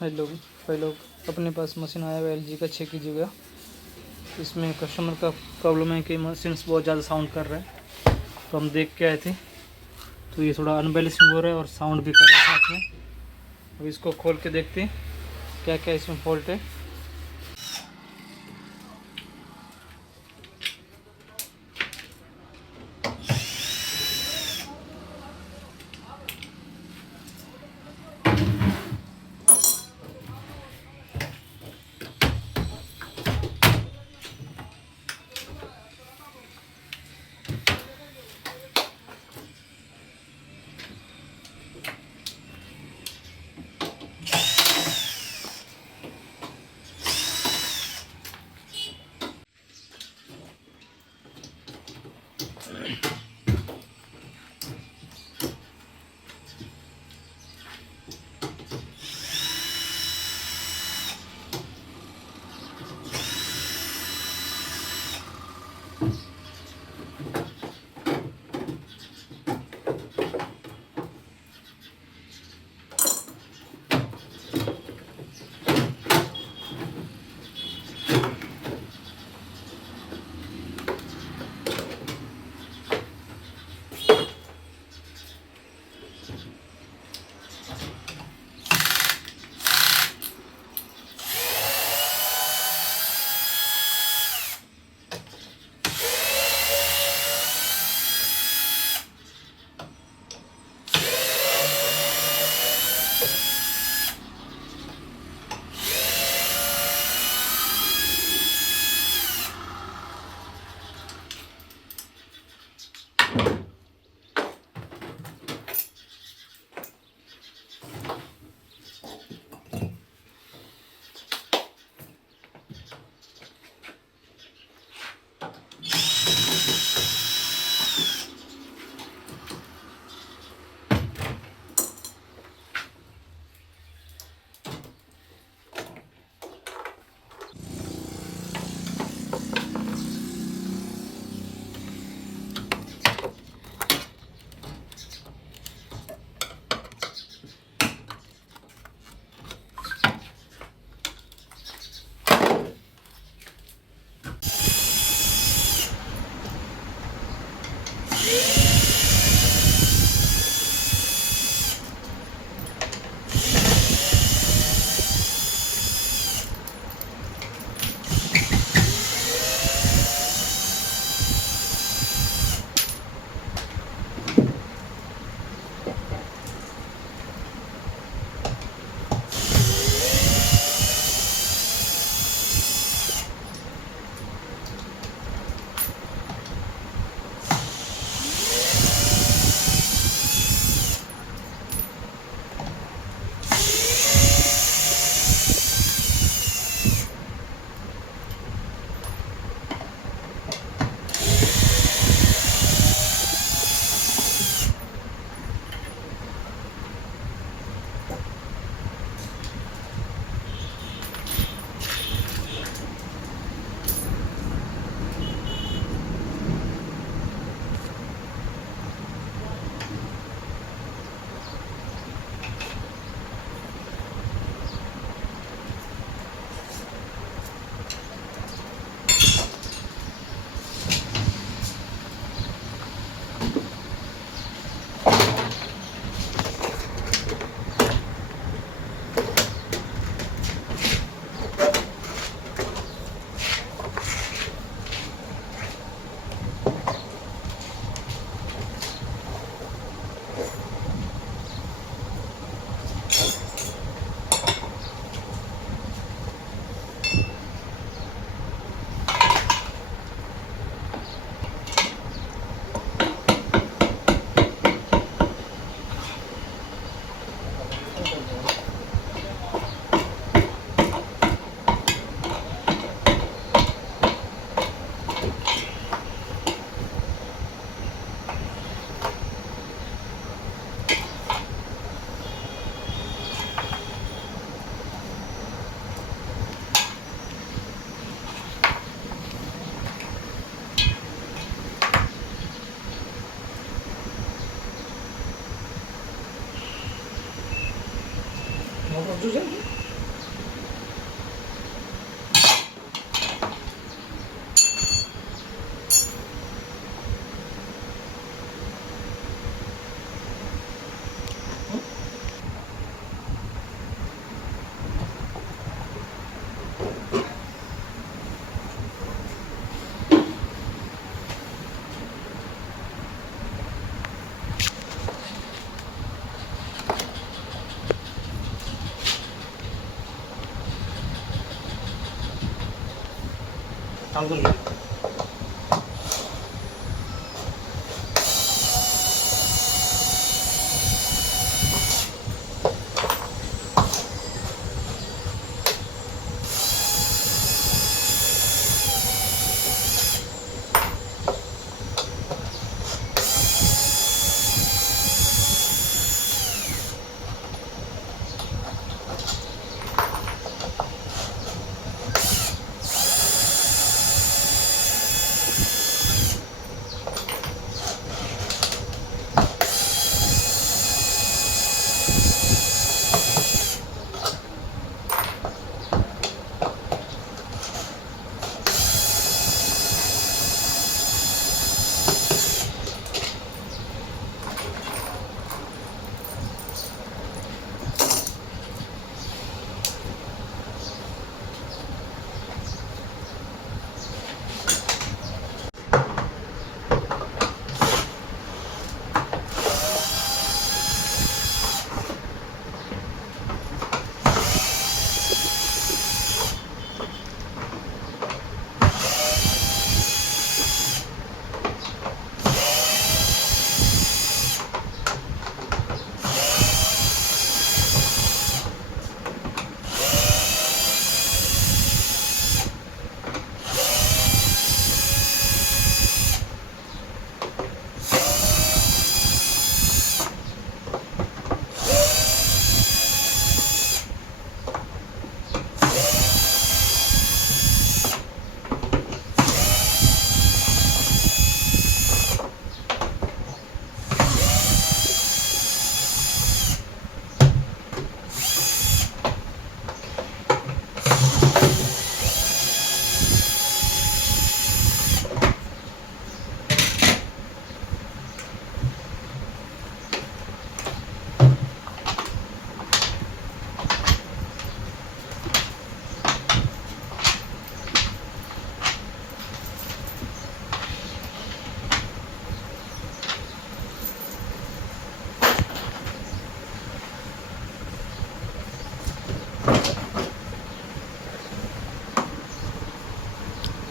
Hello अपने pass machine आया हुआ LG का 6 kg का। इसमें कस्टमर का प्रॉब्लम है कि मशीन बहुत ज़्यादा साउंड कर रहा है, तो हम देख के आए थे। तो ये थोड़ा अनबैलेंसिंग हो रहा है और साउंड भी कर रहा है साथ में। अब इसको खोल के देखते हैं क्या क्या इसमें फॉल्ट है। Mau produsen?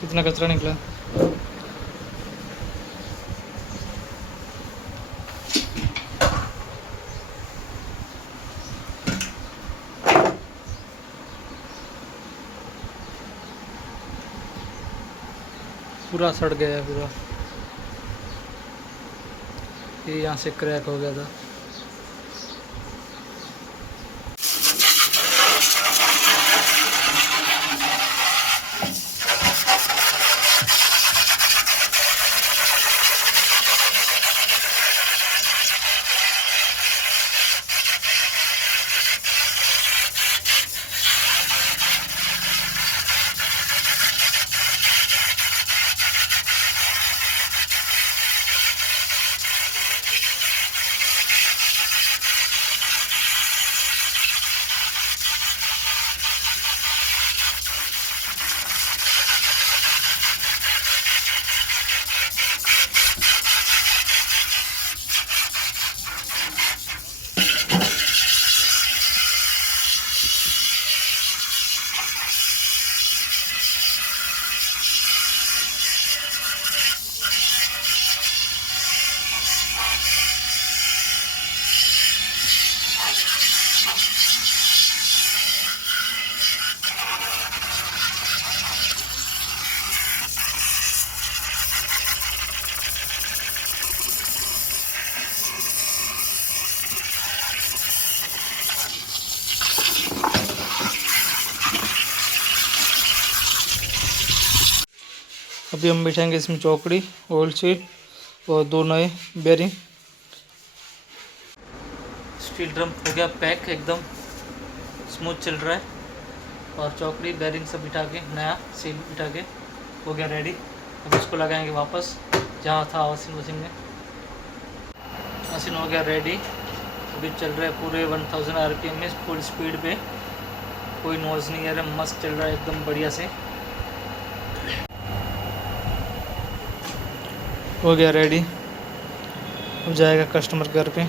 कितना कचरा निकला। पूरा सड़ गया है पूरा, ये यहाँ से क्रैक हो गया था। अभी हम बिठाएंगे इसमें चौकड़ी, ऑयल सील और 2 नए बेरिंग। स्टील ड्रम हो गया पैक, एकदम स्मूथ चल रहा है। और चौकड़ी बेरिंग सब बिठा के, नया सील बिठा के हो गया रेडी। अब इसको लगाएंगे वापस जहाँ था वॉशिंग मशीन में। मशीन हो गया रेडी, अभी चल रहा है पूरे 1000 RPM में फुल स्पीड पे, कोई नॉइज़ नहीं आ रहा, मस्त चल रहा है एकदम बढ़िया से। हो गया रेडी, अब जाएगा कस्टमर घर पे।